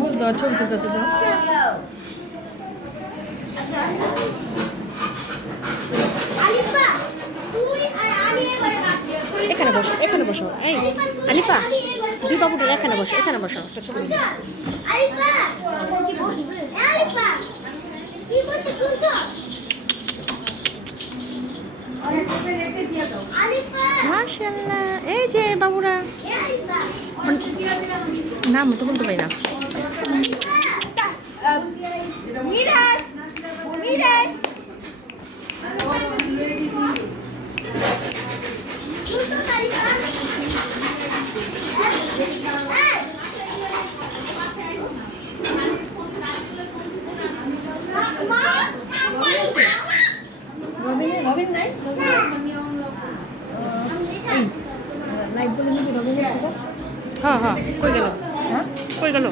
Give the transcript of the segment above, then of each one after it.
বুঝ দেওয়া ছবি তুলতেছে তো এখানে বসো, এখানে বসো। এই আলিফা, দুই বাবুটার এখানে বসো, এখানে বসো, একটা ছবি নিই। মাশাআল্লাহ, এই যে বাবুরা নাম তো বলতে পারি না। মিরাজ মিরাজ রবিন নাই লাইট বলে নাকি রবিন? হ্যাঁ হ্যাঁ, কই গেল? হ্যাঁ কই গেল?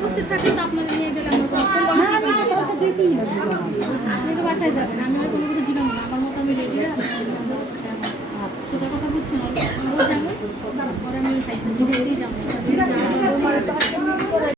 উপস্থিত থাকলে তো আপনাকে নিয়ে গেলে আপনি তো বাসায় যাবেন, আমি আর কোনো কিছু জিজ্ঞাসা না, আমার মতো আমি রেডি সোজা কথা বুঝছেন, তারপরে আমি যাবো।